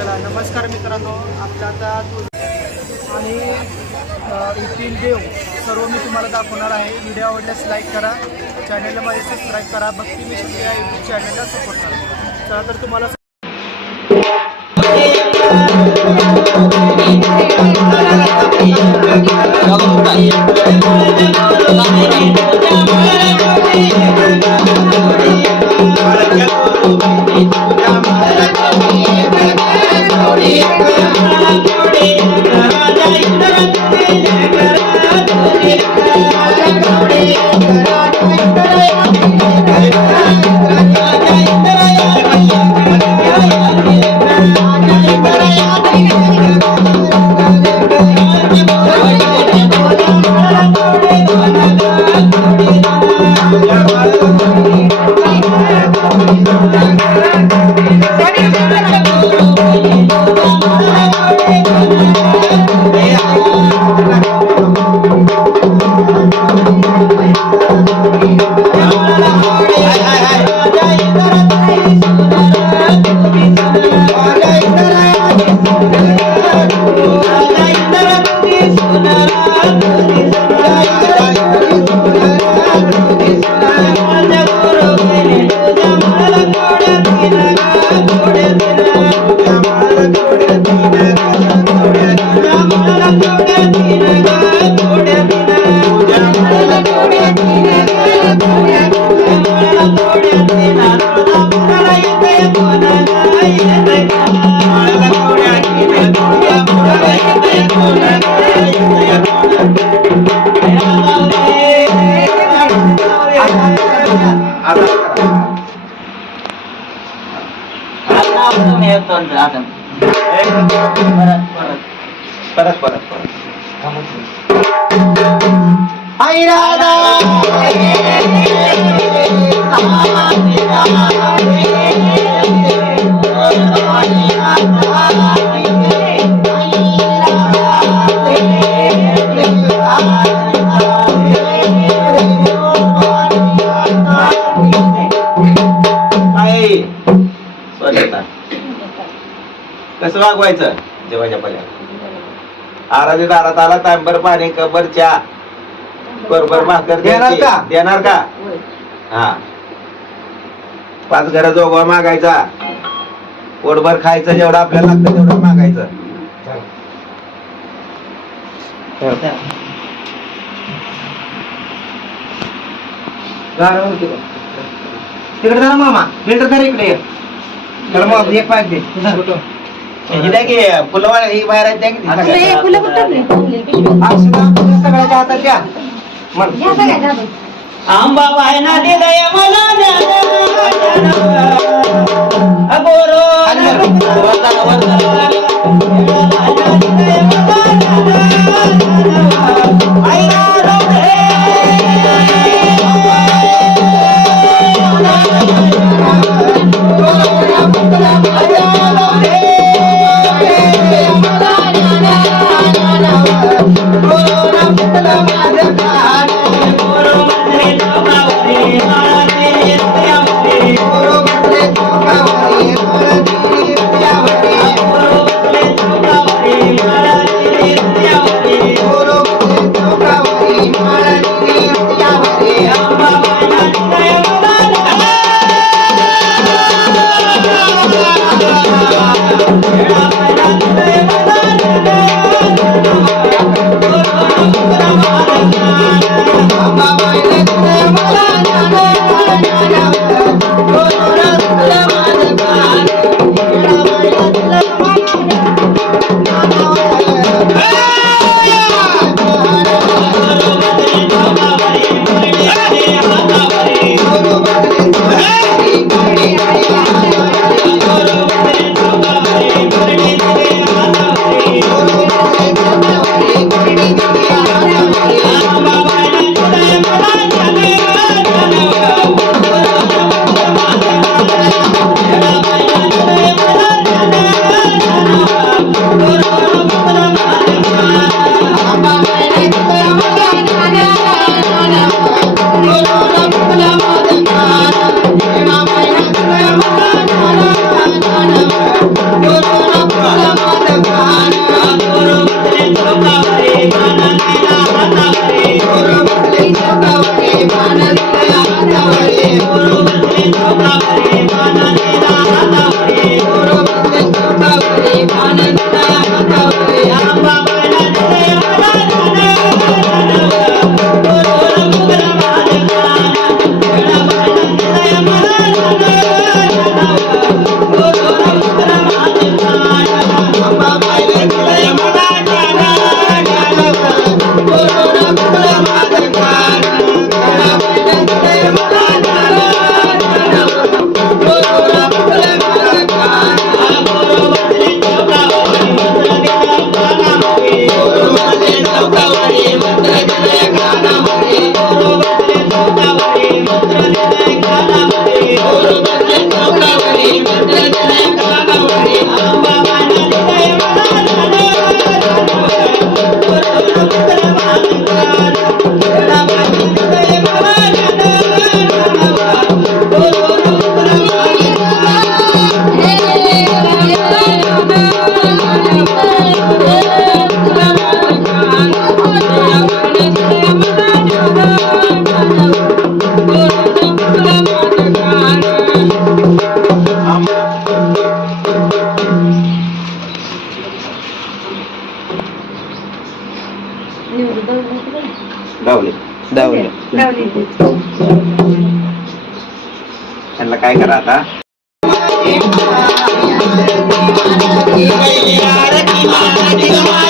चला नमस्कार मित्रांनो. आपल्या आता आणि अ, येथील देव सर्व मी तुम्हाला दाखवणार आहे. व्हिडिओ आवडल्यास लाईक करा. चॅनलला माझे सबस्क्राईब करा. भक्ती मिशन या यूट्यूब चॅनलला सपोर्ट करा. चला तर तुम्हाला tahun belakang. Eh, barat, barat. Barat, barat, barat. Kamu tuh. Airada. Hey, ada? कसं वागवायचं? जेवायच्या पहिल्या. आराधी दारात आला तांबर पाणी कबर चहा. बरोबर भाकर देणार. का? देणार का? हा. पाच घरा जोगवा मागायचा. पोटभर खायचं जेवढं आपल्याला लागतं तेवढं मागायचं. तिकडे जा मामा. फिल्टर कर इकडे मग एक पाय दे. ही द्या की ही बाहेर आहेत द्या की फुलं फुलं कुठं टाकली? अक्षदा तुझ्या सगळ्याच्या हातात द्या म्हण. घ्या सगळ्या घ्या. आंबा बायना दे दया मला अगोरो लावली त्यांना काय करा आता? सोडून